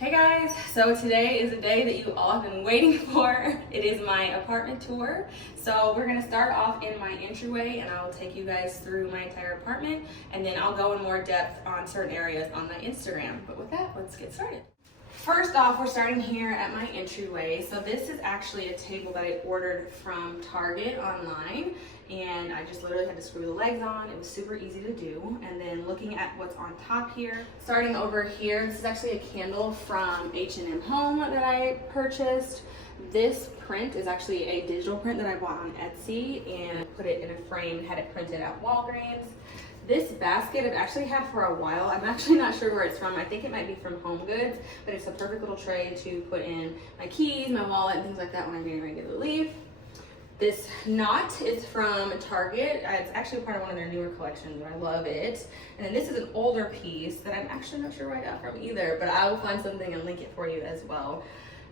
Hey guys, so today is a day that you all have been waiting for. It is my apartment tour. So we're gonna start off in my entryway and I'll take you guys through my entire apartment and then I'll go in more depth on certain areas on my Instagram. But with that, let's get started. First off, we're starting here at my entryway. So this is actually a table that I ordered from Target online and I just literally had to screw the legs on. It was super easy to do. And then looking at what's on top here, starting over here, this is actually a candle from H&M Home that I purchased. This print is actually a digital print that I bought on Etsy and put it in a frame and had it printed at Walgreens. This basket I've actually had for a while. I'm actually not sure where it's from. I think it might be from Home Goods, but it's a perfect little tray to put in my keys, my wallet, and things like that when I'm getting ready to leave. This knot is from Target. It's actually part of one of their newer collections, and I love it. And then this is an older piece that I'm actually not sure where I got from either, but I will find something and link it for you as well.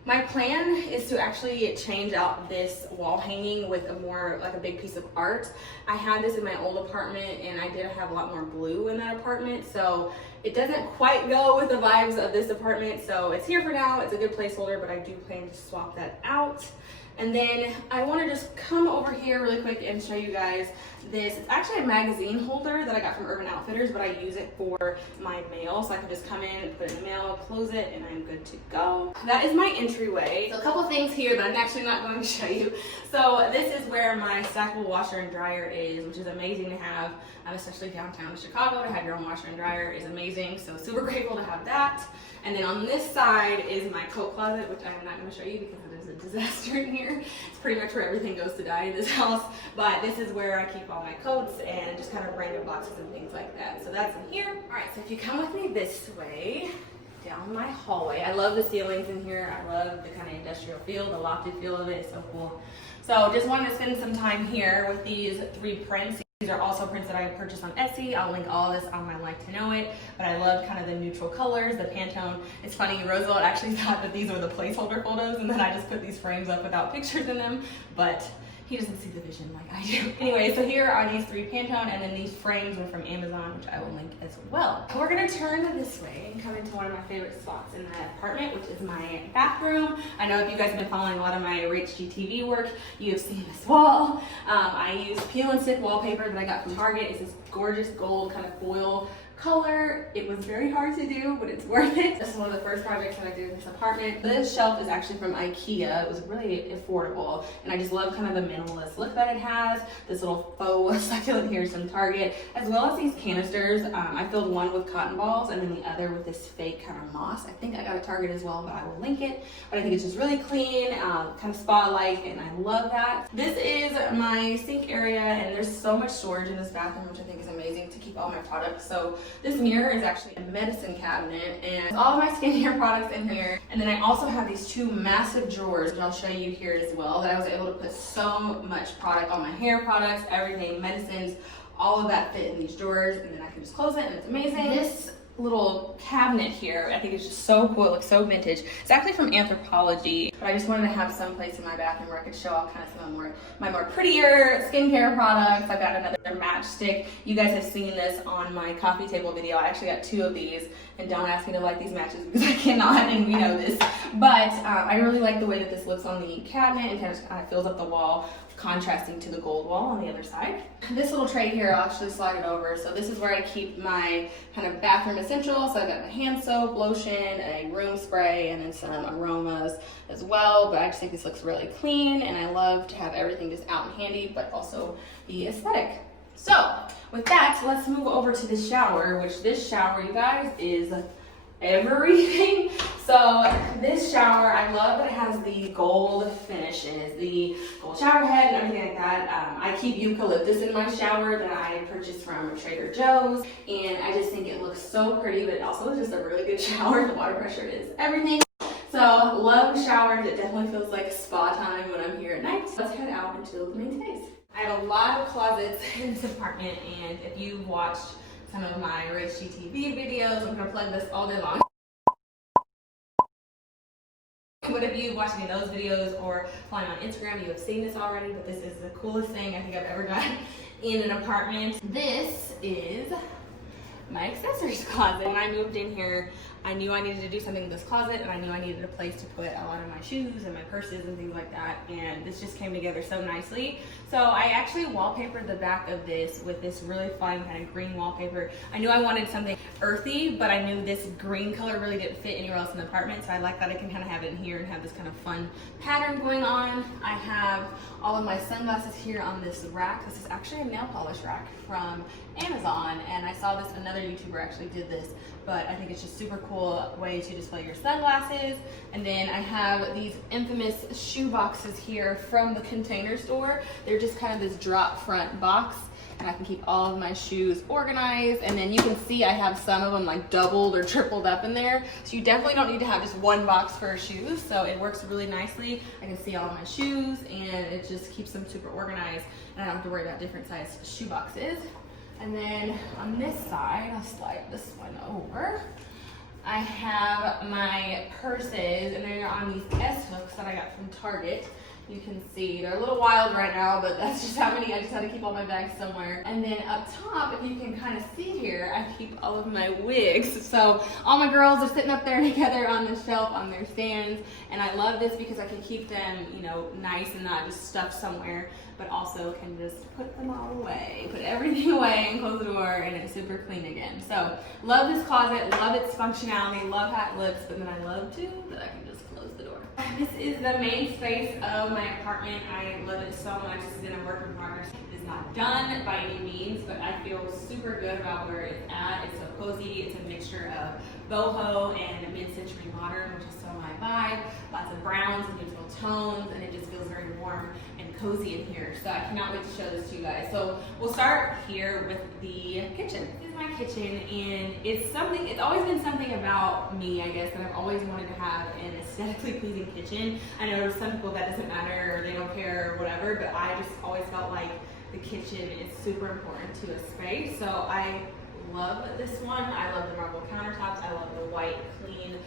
My plan is to actually change out this wall hanging with a more like a big piece of art. I had this in my old apartment and I did have a lot more blue in that apartment, so it doesn't quite go with the vibes of this apartment. So it's here for now. It's a good placeholder, but I do plan to swap that out. And then I want to just come over here really quick and show you guys this. It's actually a magazine holder that I got from Urban Outfitters, but I use it for my mail. So I can just come in and put it in the mail, close it, and I'm good to go. That is my entryway. So a couple things here that I'm actually not going to show you. So this is where my stackable washer and dryer is, which is amazing to have, especially downtown Chicago. To have your own washer and dryer is amazing. So super grateful to have that. And then on this side is my coat closet, which I'm not going to show you because it is a disaster in here. It's pretty much where everything goes to die in this house. But this is where I keep all my coats and just kind of random boxes and things like that. So that's in here. All right, so if you come with me this way, down my hallway. I love the ceilings in here. I love the kind of industrial feel, the lofted feel of it. It's so cool. So just wanted to spend some time here with these 3 prints. These are also prints that I purchased on Etsy. I'll link all this on my Like to Know It, but I love kind of the neutral colors, the Pantone. It's funny, Roosevelt actually thought that these were the placeholder photos and then I just put these frames up without pictures in them, but he doesn't see the vision like I do. Anyway, so here are these 3 Pantone, and then these frames are from Amazon, which I will link as well. We're gonna turn this way and come into one of my favorite spots in the apartment, which is my bathroom. I know if you guys have been following a lot of my RAYCHH-GTV work, you have seen this wall. I use peel and stick wallpaper that I got from Target. It's this gorgeous gold kind of foil color. It was very hard to do, but it's worth it. This is one of the first projects that I did in this apartment. This shelf is actually from IKEA. It was really affordable, and I just love kind of the minimalist look that it has. This little faux succulent here is from Target, as well as these canisters. I filled one with cotton balls and then the other with this fake kind of moss. I think I got a Target as well, but I will link it. But I think it's just really clean, kind of spa-like, and I love that. This is my sink area, and there's so much storage in this bathroom, which I think is amazing to keep all my products. So this mirror is actually a medicine cabinet and all of my skincare products in here. And then I also have these 2 massive drawers, which I'll show you here as well, that I was able to put so much product, all my hair products, everything, medicines, all of that fit in these drawers, and then I can just close it and it's amazing. This little cabinet here, I think it's just so cool. It looks so vintage. It's actually from Anthropologie, but I just wanted to have some place in my bathroom where I could show off kind of some of my more prettier skincare products. I've got another matchstick. You guys have seen this on my coffee table video. I actually got 2 of these, and don't ask me to light these matches because I cannot, and we know this. But I really like the way that this looks on the cabinet and kind of fills up the wall, contrasting to the gold wall on the other side. This little tray here, I'll actually slide it over. So this is where I keep my kind of bathroom essentials. So I've got my hand soap, lotion, a room spray, and then some aromas as well. But I just think this looks really clean, and I love to have everything just out and handy, but also be aesthetic. So with that, let's move over to the shower, which this shower, you guys, is everything. So this shower, I love that it has the gold finishes, the gold shower head and everything like that. I keep eucalyptus in my shower that I purchased from Trader Joe's, and I just think it looks so pretty, but it also is just a really good shower. The water pressure is everything. So love showers. It definitely feels like spa time when I'm here at night. So let's head out into the main space. I have a lot of closets in this apartment, and if you've watched some of my RAYCHH-GTV videos, I'm gonna plug this all day long. But if you've watched any of those videos or following on Instagram, you have seen this already, but this is the coolest thing I think I've ever done in an apartment. This is my accessories closet. When I moved in here, I knew I needed to do something with this closet, and I knew I needed a place to put a lot of my shoes and my purses and things like that, and this just came together so nicely. So I actually wallpapered the back of this with this really fun kind of green wallpaper. I knew I wanted something earthy, but I knew this green color really didn't fit anywhere else in the apartment, so I like that I can kind of have it in here and have this kind of fun pattern going on. I have all of my sunglasses here on this rack. This is actually a nail polish rack from Amazon, and I saw this, another YouTuber actually did this, but I think it's just super cool way to display your sunglasses. And then I have these infamous shoe boxes here from the Container Store. They're just kind of this drop front box, and I can keep all of my shoes organized. And then you can see I have some of them like doubled or tripled up in there. So you definitely don't need to have just one box for shoes. So it works really nicely. I can see all of my shoes, and it just keeps them super organized, and I don't have to worry about different size shoe boxes. And then on this side, I'll slide this one over. I have my purses, and they're on these S hooks that I got from Target. You can see they're a little wild right now, but that's just how many. I just had to keep all my bags somewhere. And then up top, if you can kind of see here, I keep all of my wigs. So all my girls are sitting up there together on the shelf on their stands, and I love this because I can keep them, you know, nice and not just stuffed somewhere, but also can just put them all away, put everything away and close the door, and it's super clean again. So love this closet, love its functionality, love how it looks, but then I love too that I can just close the door. This is the main space of my apartment. I love it so much. This has been a work in progress. It is not done by any means, but I feel super good about where it's at. It's so cozy. It's a mixture of boho and mid-century modern, which is so my vibe. Lots of browns and neutral tones, and it just feels very warm and cozy in here. So I cannot wait to show this to you guys. So we'll start here with the kitchen. This is my kitchen, and it's always been something about me, I guess, that I've always wanted to have an aesthetically pleasing kitchen. I know some people that doesn't matter, or they don't care, or whatever, but I just always felt like the kitchen is super important to a space. So I love this one. I love the marble countertops. I love the white, clean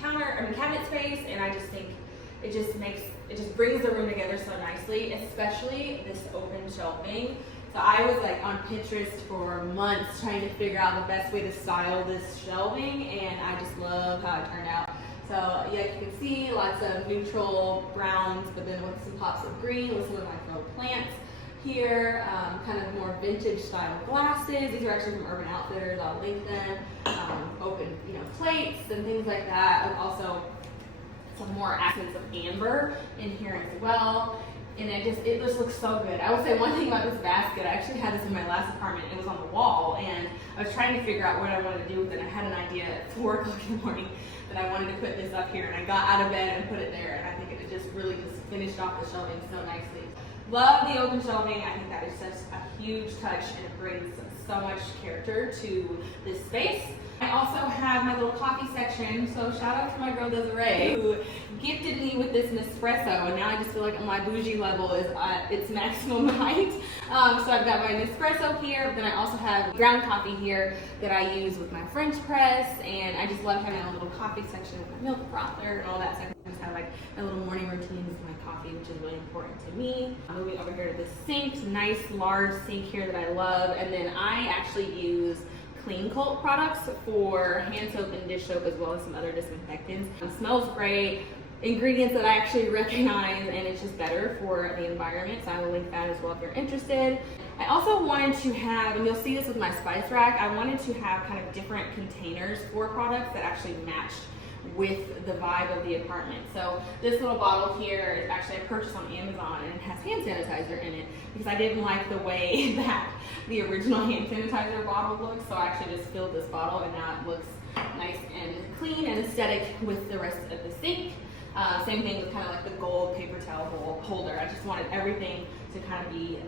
cabinet space, and I just think it just brings the room together so nicely, especially this open shelving. So I was like on Pinterest for months trying to figure out the best way to style this shelving, and I just love how it turned out. So yeah, you can see lots of neutral browns, but then with some pops of green with some of my faux plants here, kind of more vintage style glasses. These are actually from Urban Outfitters. I'll link them. Open, plates and things like that. And also some more accents of amber in here as well. And it just looks so good. I will say one thing about this basket. I actually had this in my last apartment. It was on the wall, and I was trying to figure out what I wanted to do with it. I had an idea at 4 o'clock in the morning that I wanted to put this up here, and I got out of bed and put it there, and I think it just really just finished off the shelving so nicely. Love the open shelving. I think that is just a huge touch, and it brings so much character to this space. I also have my little coffee section, so shout out to my girl Desiree, who gifted me with this Nespresso, and now I just feel like my bougie level is at its maximum height. So I've got my Nespresso here, but then I also have ground coffee here that I use with my French press, and I just love having a little coffee section with my milk frother and all that stuff. I just have like my little morning routine with my coffee, which is really important to me. I'm moving over here to the sink, nice large sink here that I love, and then I actually use Clean Cult products for hand soap and dish soap, as well as some other disinfectants. It smells great. Ingredients that I actually recognize, and it's just better for the environment, so I will link that as well if you're interested. I also wanted to have, and you'll see this with my spice rack, I wanted to have kind of different containers for products that actually matched with the vibe of the apartment. So this little bottle here is actually I purchased on Amazon, and it has hand sanitizer in it because I didn't like the way that the original hand sanitizer bottle looks, so I actually just filled this bottle, and now it looks nice and clean and aesthetic with the rest of the sink. Same thing with kind of like the gold paper towel holder. I just wanted everything to kind of be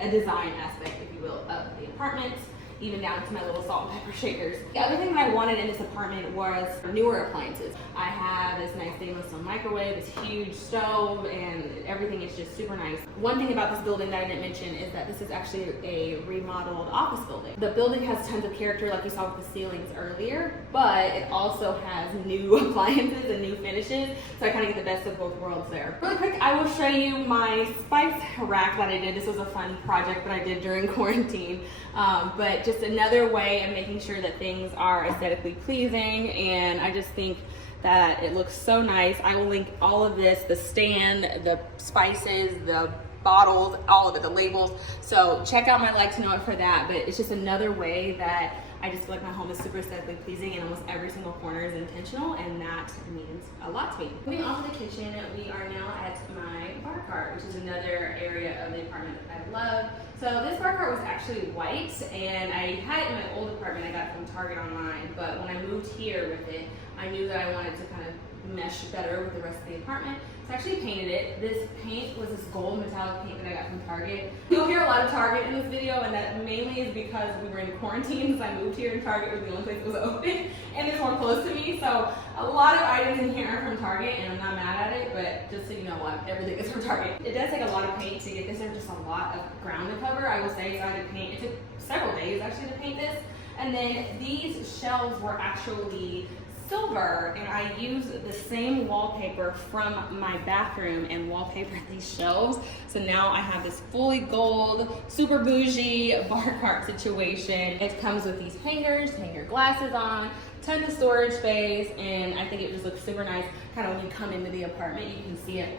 a design aspect, if you will, of the apartment, even down to my little salt and pepper shakers. The other thing that I wanted in this apartment was newer appliances. I have this nice stainless steel microwave, this huge stove, and everything is just super nice. One thing about this building that I didn't mention is that this is actually a remodeled office building. The building has tons of character, like you saw with the ceilings earlier, but it also has new appliances and new finishes, so I kind of get the best of both worlds there. Really quick, I will show you my spice rack that I did. This was a fun project that I did during quarantine, but just another way of making sure that things are aesthetically pleasing, and I just think that it looks so nice. I will link all of this, the stand, the spices, the bottles, all of it, the labels. So check out my like to know it for that, but it's just another way that I just feel like my home is super aesthetically pleasing and almost every single corner is intentional, and that means a lot to me. Moving on to the kitchen, we are now at my bar cart, which is another area of the apartment that I love. So this bar cart was actually white, and I had it in my old apartment I got from Target online, but when I moved here with it, I knew that I wanted to kind of mesh better with the rest of the apartment. So I actually painted it. This paint was this gold metallic paint that I got from Target. You'll hear a lot of Target in this video, and that mainly is because we were in quarantine since I moved here and Target was the only place that was open and it's more close to me. So a lot of items in here are from Target, and I'm not mad at it, but just so you know what, everything is from Target. It does take a lot of paint to get this. There's just a lot of ground to cover, I will say. So I had to paint, it took several days actually to paint this. And then these shelves were actually silver, and I used the same wallpaper from my bathroom and wallpapered these shelves. So now I have this fully gold, super bougie bar cart situation. It comes with these hangers to hang your glasses on, tons of storage space, and I think it just looks super nice. Kind of when you come into the apartment, you can see it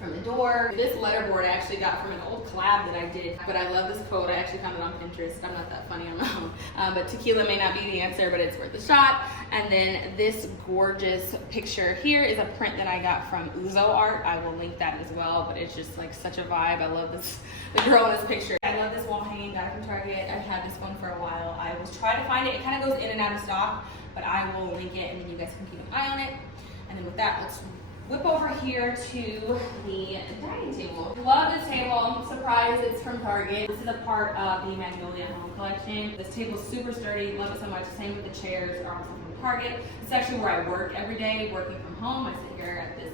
from the door. This letterboard I actually got from an old collab that I did, but I love this quote. I actually found it on Pinterest. I'm not that funny on my own. But tequila may not be the answer, but it's worth a shot. And then this gorgeous picture here is a print that I got from Uzo Art. I will link that as well, but it's just like such a vibe. I love this, the girl in this picture. I love this wall hanging, got it from Target. I've had this one for a while. I was trying to find it. It kind of goes in and out of stock, but I will link it, and then you guys can keep an eye on it. And then with that, let's whip over here to the dining table. Love this table. Surprise, it's from Target. This is a part of the Magnolia Home Collection. This table's super sturdy. Love it so much. Same with the chairs. They're also from Target. It's actually where I work every day, working from home. I sit here at this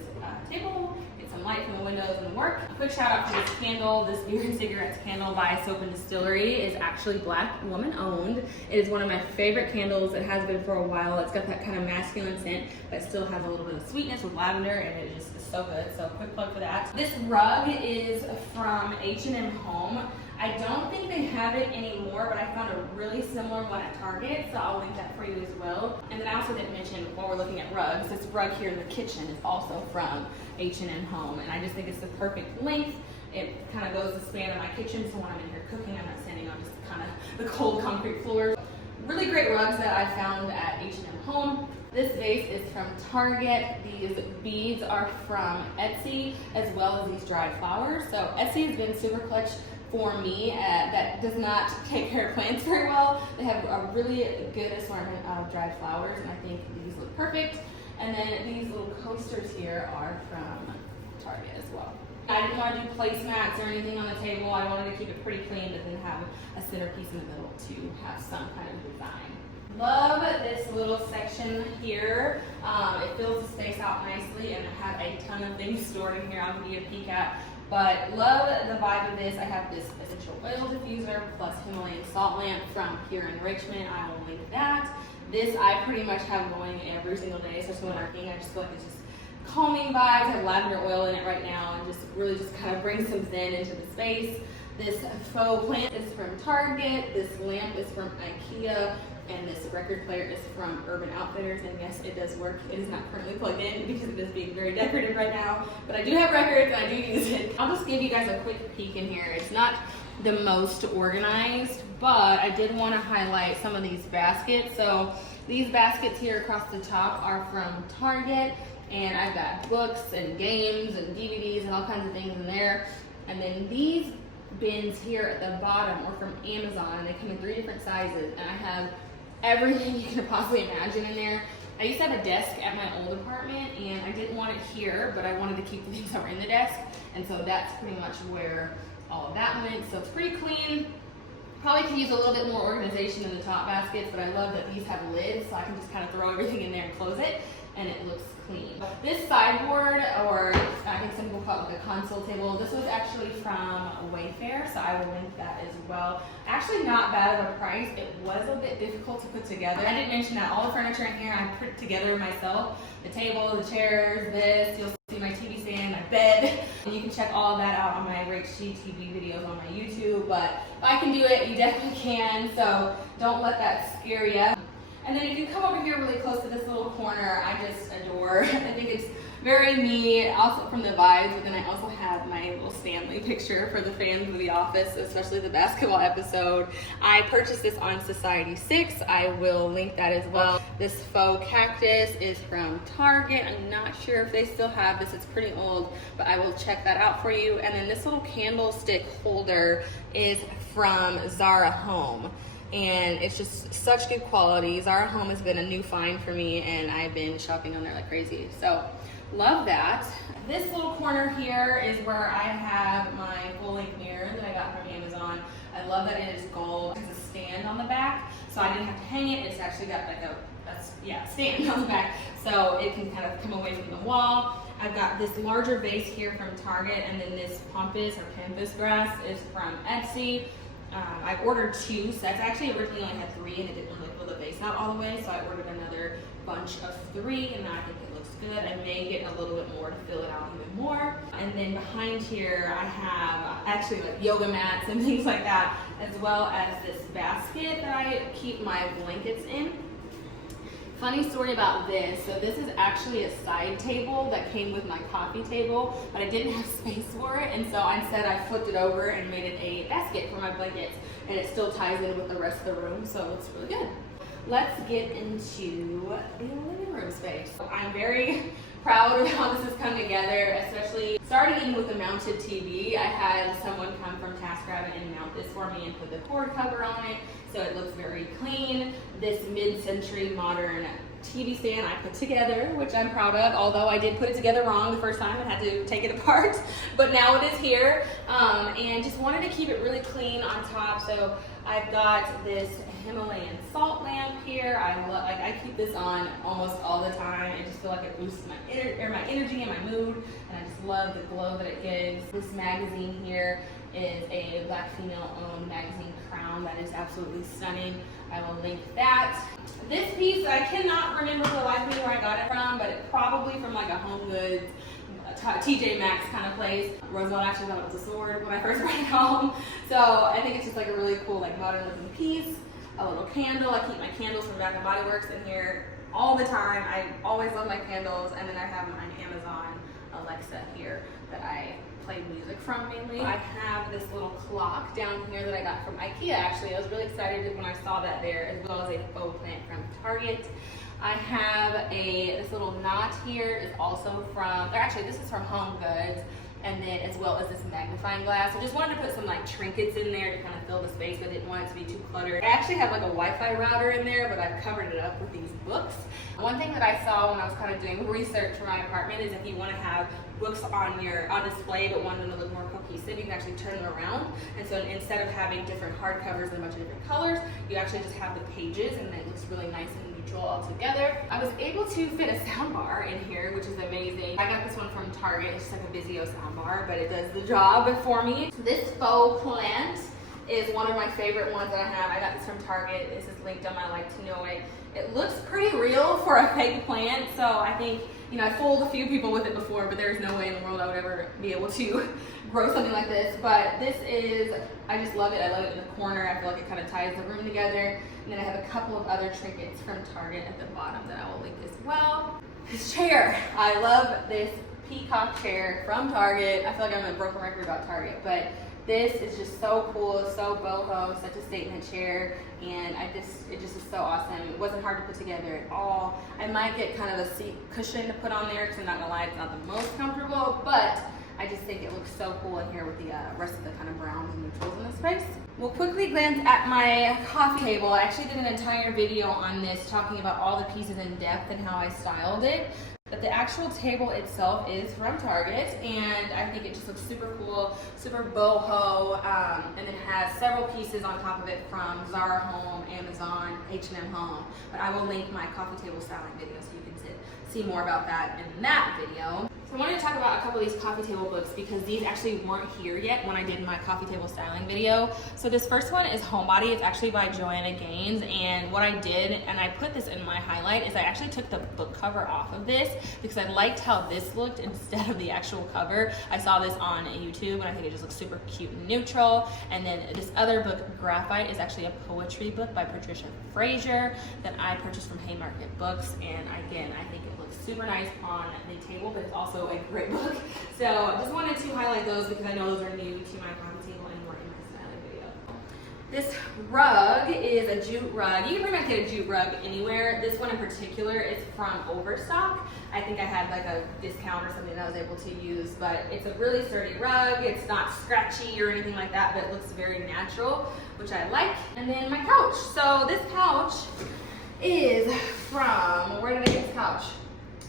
table, get some light from the windows and work. A quick shout out to this candle. This Beer and Cigarettes candle by Soap and Distillery is actually Black woman owned. It is one of my favorite candles. It has been for a while. It's got that kind of masculine scent, but still has a little bit of sweetness with lavender, and it just is so good. So quick plug for that. This rug is from H&M Home. I don't think they have it anymore, but I found a really similar one at Target, so I'll link that for you as well. And then I also didn't mention, while we're looking at rugs, this rug here in the kitchen is also from H&M Home, and I just think it's the perfect length. It kind of goes the span of my kitchen, so when I'm in here cooking, I'm not standing on just kind of the cold concrete floors. Really great rugs that I found at H&M Home. This vase is from Target. These beads are from Etsy, as well as these dried flowers. So Etsy has been super clutch for me that does not take care of plants very well. They have a really good assortment of dried flowers, and I think these look perfect. And then these little coasters here are from Target as well. I didn't want to do placemats or anything on the table. I wanted to keep it pretty clean, but then have a centerpiece in the middle to have some kind of design. Love this little section here. It fills the space out nicely, and I have a ton of things stored in here I'll give you a peek at. But love the vibe of this. I have this essential oil diffuser plus Himalayan salt lamp from here in Richmond. I will link that. This I pretty much have going every single day, especially when working. I just feel like it's just calming vibes. I have lavender oil in it right now, and just really just kind of brings some zen into the space. This faux plant is from Target. This lamp is from IKEA. And this record player is from Urban Outfitters, and yes, it does work. It is not currently plugged in because it is being very decorative right now, but I do have records and I do use it. I'll just give you guys a quick peek in here. It's not the most organized, but I did want to highlight some of these baskets. So these baskets here across the top are from Target, and I've got books and games and DVDs and all kinds of things in there. And then these bins here at the bottom are from Amazon, and they come in 3 different sizes, and I have everything you can possibly imagine in there. I used to have a desk at my old apartment, and I didn't want it here, but I wanted to keep the things that were in the desk, and so that's pretty much where all of that went. So it's pretty clean. Probably could use a little bit more organization in the top baskets, but I love that these have lids, so I can just kind of throw everything in there and close it, and it looks clean. This sideboard, or I think some people call it the console table, this was actually from Wayfair, so I will link that as well. Actually not bad of a price. It was a bit difficult to put together. I didn't mention that all the furniture in here I put together myself. The table, the chairs, this, you'll see my TV stand, my bed. And you can check all of that out on my RAYCHH-GTV videos on my YouTube, but if I can do it, you definitely can, so don't let that scare you. And then if you come over here really close to this little corner, I just adore. I think it's very me, also from the vibes, but then I also have my little Stanley picture for the fans of The Office, especially the basketball episode. I purchased this on Society 6. I will link that as well. This faux cactus is from Target. I'm not sure if they still have this. It's pretty old, but I will check that out for you. And then this little candlestick holder is from Zara Home. And it's just such good quality. Zara Home has been a new find for me, and I've been shopping on there like crazy. So, love that. This little corner here is where I have my full-length mirror that I got from Amazon. I love that it is gold. There's a stand on the back, so I didn't have to hang it. It's actually got like a stand on the back, so it can kind of come away from the wall. I've got this larger vase here from Target, and then this pampas grass is from Etsy. I ordered 2 sets. I actually originally only had 3 and it didn't really fill the vase out all the way, so I ordered another bunch of 3 and now I think it looks good. I may get a little bit more to fill it out even more. And then behind here I have actually like yoga mats and things like that, as well as this basket that I keep my blankets in. Funny story about this. So this is actually a side table that came with my coffee table, but I didn't have space for it, and so instead I flipped it over and made it a basket for my blankets, and it still ties in with the rest of the room, so it's really good. Let's get into the living room space. I'm very proud of how this has come together, especially starting with the mounted TV. I had someone come from TaskRabbit and mount this for me and put the cord cover on it, so it looks very clean. This mid-century modern TV stand I put together, which I'm proud of, although I did put it together wrong the first time and had to take it apart, but now it is here, and just wanted to keep it really clean on top. So I've got this Himalayan salt lamp here. I keep this on almost all the time. I just feel like it boosts my energy and my mood, and I just love the glow that it gives. This magazine here is a Black female-owned magazine, Crown, that is absolutely stunning. I will link that. This piece, I cannot remember for the life of me where I got it from, but it's probably from like a Home Goods, TJ Maxx kind of place. Roosevelt actually thought it was a sword when I first brought it home. So I think it's just like a really cool, like modern looking piece. A little candle. I keep my candles from Bath & Body Works in here all the time. I always love my candles. And then I have my Amazon Alexa here that I play music from mainly. I have this little clock down here that I got from IKEA actually. I was really excited when I saw that there, as well as a faux plant from Target. I have this little knot here is also from, or actually this is from Home Goods, and then as well as this magnifying glass. I just wanted to put some like trinkets in there to kind of fill the space, but didn't want it to be too cluttered. I actually have like a Wi-Fi router in there, but I've covered it up with these books. One thing that I saw when I was kind of doing research for my apartment is if you want to have books on display but want them to look more cohesive, you can actually turn them around. And so instead of having different hardcovers in a bunch of different colors, you actually just have the pages, and it looks really nice and neutral all together. I was able to fit a soundbar in here, which is amazing. I got this one from Target. It's just like a Vizio soundbar, but it does the job for me. This faux plant is one of my favorite ones that I have. I got this from Target. This is linked on my Like to Know It. It looks pretty real for a fake plant, so I think, you know, I fooled a few people with it before, but there's no way in the world I would ever be able to grow something like this. But this is, I just love it. I love it in the corner. I feel like it kind of ties the room together. And then I have a couple of other trinkets from Target at the bottom that I will link as well. This chair. I love this peacock chair from Target. I feel like I'm a broken record about Target, but this is just so cool, so boho, such a statement chair, and it just is so awesome. It wasn't hard to put together at all. I might get kind of a seat cushion to put on there, because I'm not gonna lie, it's not the most comfortable, but I just think it looks so cool in here with the rest of the kind of browns and neutrals in the space. We'll quickly glance at my coffee table. I actually did an entire video on this, talking about all the pieces in depth and how I styled it. But the actual table itself is from Target, and I think it just looks super cool, super boho, and it has several pieces on top of it from Zara Home, Amazon, H&M Home. But I will link my coffee table styling video so you can see more about that in that video. So I wanted to talk about a couple of these coffee table books because these actually weren't here yet when I did my coffee table styling video. So this first one is Homebody. It's actually by Joanna Gaines, and what I did, and I put this in my highlight, is I actually took the book cover off of this because I liked how this looked instead of the actual cover. I saw this on YouTube and I think it just looks super cute and neutral. And then this other book, Graphite, is actually a poetry book by Patricia Frazier that I purchased from Haymarket Books, and again, I think it looks super nice on the table, but it's also a great book. So I just wanted to highlight those because I know those are new to my coffee table and were in my styling video. This rug is a jute rug. You can pretty much get a jute rug anywhere. This one in particular is from Overstock. I think I had like a discount or something that I was able to use, but it's a really sturdy rug. It's not scratchy or anything like that, but it looks very natural, which I like. And then my couch. So this couch is from, where did I get this couch?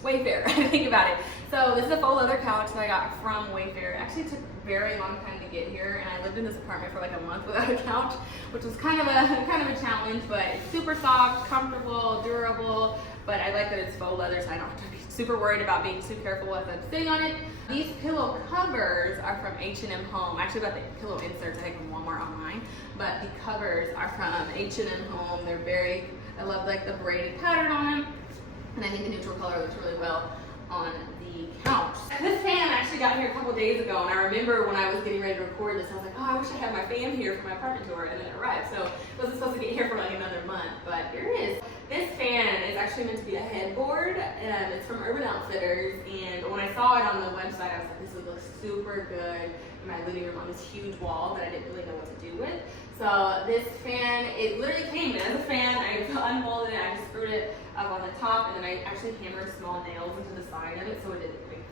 Wayfair. I think about it. So this is a faux leather couch that I got from Wayfair. It actually took a very long time to get here, and I lived in this apartment for like a month without a couch, which was kind of a challenge, but it's super soft, comfortable, durable, but I like that it's faux leather, so I don't have to be super worried about being too careful as I'm sitting on it. These pillow covers are from H&M Home. I actually got the pillow inserts, I think, from Walmart online, but the covers are from H&M Home. They're very, I love like the braided pattern on them, and I think the neutral color looks really well on the couch. This fan actually got here a couple days ago, and I remember when I was getting ready to record this, I was like, oh, I wish I had my fan here for my apartment tour, and then it arrived. So it wasn't supposed to get here for like another month, but here it is. This fan is actually meant to be a headboard, and it's from Urban Outfitters, and when I saw it on the website, I was like, this would look super good in my living room on this huge wall that I didn't really know what to do with. So this fan, it literally came as a fan. I unmolded it, I just screwed it up on the top, and then I actually hammered small nails into the side of it so it didn't like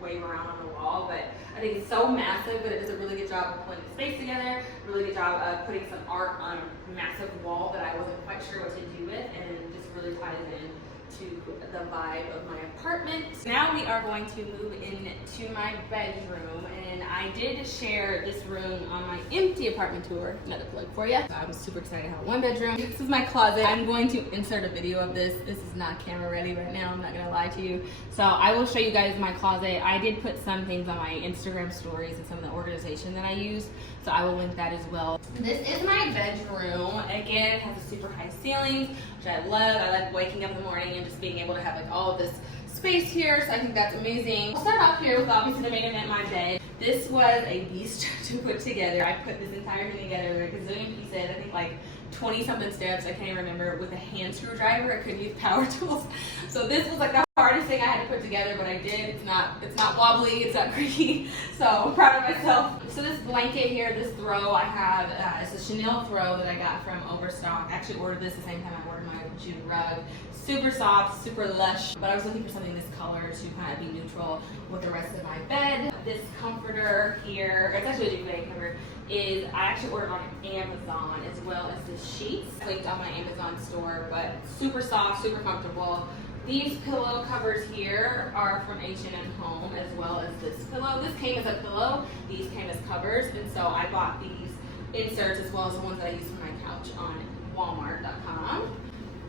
wave around on the wall. But I think it's so massive, but it does a really good job of pulling the space together, really good job of putting some art on a massive wall that I wasn't quite sure what to do with, and it just really ties in to the vibe of my apartment. Now we are going to move into my bedroom, and I did share this room on my empty apartment tour. Another plug for you. I'm super excited to have one bedroom. This is my closet. I'm going to insert a video of this. This is not camera ready right now, I'm not gonna lie to you. So I will show you guys my closet. I did put some things on my Instagram stories and some of the organization that I used, so I will link that as well. This is my bedroom. Again, it has a super high ceilings, which I love. I like waking up in the morning and just being able to have like all of this space here, so I think that's amazing. I'll start off here with obviously the main event, my bed. This was a beast to put together. I put this entire thing together in a gazillion pieces, I think like 20 something steps, I can't even remember, with a hand screwdriver. I couldn't use power tools. So this was like the hardest thing I had to put together, but I did. It's not wobbly, it's not creaky, so I'm proud of myself. So this blanket here, this throw I have, it's a Chanel throw that I got from Overstock. I actually ordered this the same time I ordered my jute rug. Super soft, super lush, but I was looking for something this color to kind of be neutral with the rest of my bed. This comforter here, it's actually a duvet cover, is I actually ordered on Amazon, as well as the sheets. Linked on my Amazon store, but super soft, super comfortable. These pillow covers here are from H&M Home, as well as this pillow. This came as a pillow, these came as covers, and so I bought these inserts as well as the ones that I use for my couch on Walmart.com.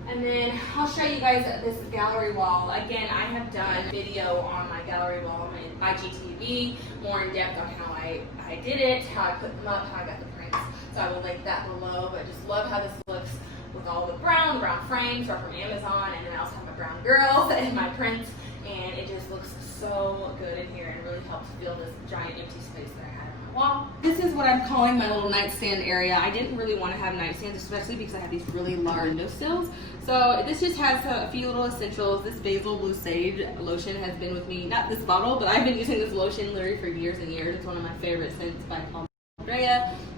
And then I'll show you guys this gallery wall. Again, I have done a video on my gallery wall, my RAYCHH-GTV, more in depth on how I did it, how I put them up, how I got the prints. So I will link that below, but just love how this looks with all the brown frames are from Amazon, and then I also have my brown girls and my prints, and it just looks so good in here and really helps fill this giant empty space that I had on my wall. This is what I'm calling my little nightstand area. I didn't really want to have nightstands, especially because I have these really large windowsills. So this just has a few little essentials. This basil blue sage lotion has been with me, not this bottle, but I've been using this lotion literally for years and years. It's one of my favorite scents by Paul.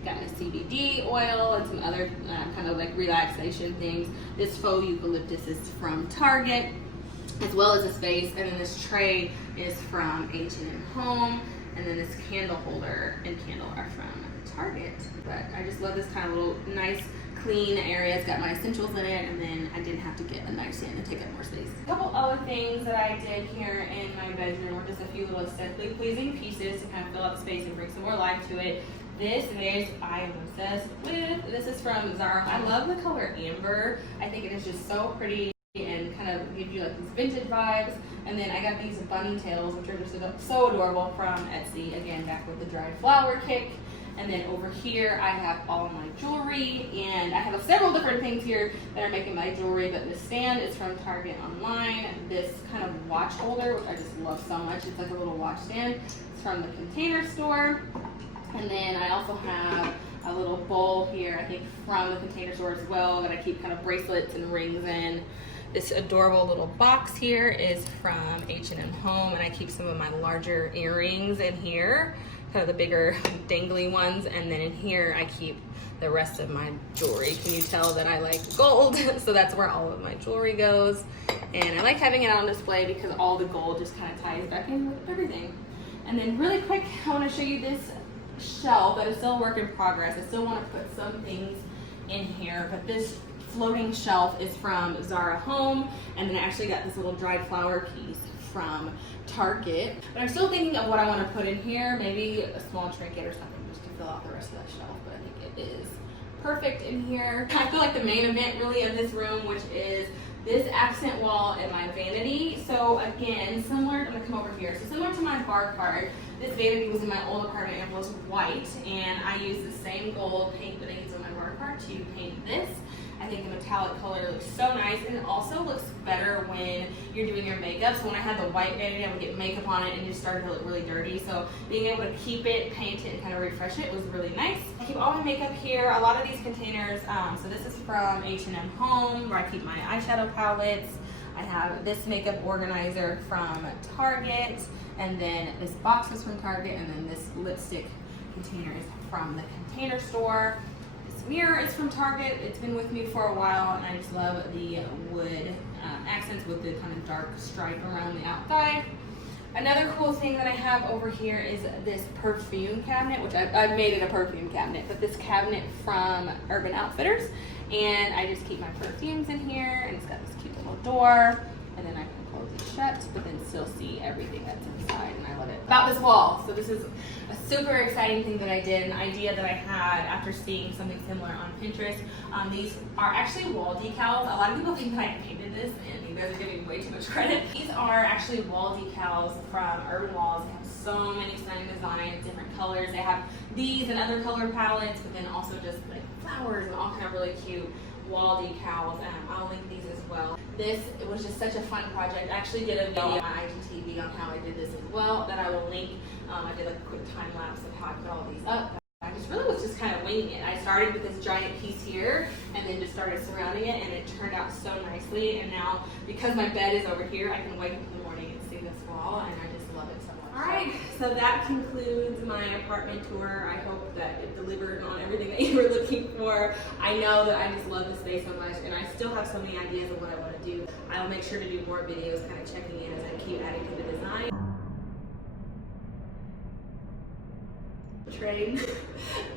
Got my CBD oil and some other kind of like relaxation things. This faux eucalyptus is from Target, as well as this vase, and then this tray is from H&M Home, and then this candle holder and candle are from Target. But I just love this kind of little nice clean area. It's got my essentials in it, and then I didn't have to get a nightstand to take up more space. A couple other things that I did here in my bedroom were just a few little aesthetically pleasing pieces to kind of fill out the space and bring some more life to it. This vase I am obsessed with. This is from Zara. I love the color amber. I think it is just so pretty and kind kind of gives you like these vintage vibes. And then I got these bunny tails, which are just so adorable, from Etsy. Again, back with the dried flower kick. And then over here, I have all my jewelry, and I have several different things here that are making my jewelry, but this stand is from Target online. This kind of watch holder, which I just love so much. It's like a little watch stand. It's from the Container Store. And then I also have a little bowl here, I think from the Container Store as well, that I keep kind of bracelets and rings in. This adorable little box here is from H&M Home, and I keep some of my larger earrings in here, kind of the bigger dangly ones, and then in here I keep the rest of my jewelry. Can you tell that I like gold? So that's where all of my jewelry goes. And I like having it on display because all the gold just kind of ties back in with everything. And then really quick, I want to show you this shelf that is still a work in progress. I still want to put some things in here, but this floating shelf is from Zara Home, and then I actually got this little dried flower piece from Target. But I'm still thinking of what I want to put in here, maybe a small trinket or something just to fill out the rest of that shelf, but I think it is perfect in here. I feel like the main event really of this room, which is this accent wall and my vanity. So again, similar, I'm gonna come over here. So similar to my bar card, this vanity was in my old apartment and was white, and I used the same gold paint that I used on my bar card to paint this. I think the metallic color looks so nice, and it also looks better when you're doing your makeup. So when I had the white vanity, I would get makeup on it and it just started to look really dirty. So being able to keep it, paint it, and kind of refresh it was really nice. I keep all my makeup here. A lot of these containers, so this is from H&M Home, where I keep my eyeshadow palettes. I have this makeup organizer from Target, and then this box is from Target, and then this lipstick container is from the Container Store. This mirror is from Target. It's been with me for a while, and I just love the wood accents with the kind of dark stripe around the outside. Another cool thing that I have over here is this perfume cabinet, which I've made it a perfume cabinet, but this cabinet from Urban Outfitters, and I just keep my perfumes in here, and it's got this cute little door, and then I can close it shut, but then still see everything that's inside, and I love it. About this wall, so this is a super exciting thing that I did, an idea that I had after seeing something similar on Pinterest. These are actually wall decals. A lot of people think that I painted this, and you guys are giving way too much credit. These are actually wall decals from Urban Walls. They have so many stunning designs, different colors. They have these and other color palettes, but then also just like flowers and all kind of really cute wall decals. I'll link these as well. This, it was just such a fun project. I actually did a video on my IGTV on how I did this as well that I will link. I did like a quick time lapse of how I put all these up. I just really was just kind of winging it. I started with this giant piece here and then just started surrounding it, and it turned out so nicely. And now, because my bed is over here, I can wake up in the morning and see this wall, and I just love it so much. Alright, so that concludes my apartment tour. I hope that it delivered on everything that you were looking for. I know that I just love this space so much, and I still have so many ideas of what I want to do. I'll make sure to do more videos kind of checking in as I keep adding to the design. Train.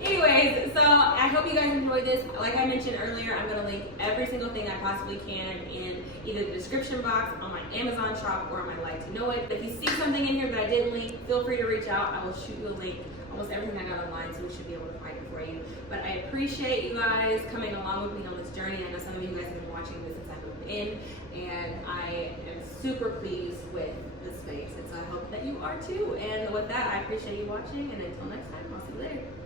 Anyways, so I hope you guys enjoyed this. Like I mentioned earlier, I'm going to link every single thing I possibly can in either the description box, on my Amazon shop, or on my Like to Know It. If you see something in here that I didn't link, feel free to reach out. I will shoot you a link. Almost everything I got online, so we should be able to find it for you. But I appreciate you guys coming along with me on this journey. I know some of you guys have been watching this since I moved in, and I am super pleased with the space, and so I hope that you are too. And with that, I appreciate you watching, and until next time, I'll see you later.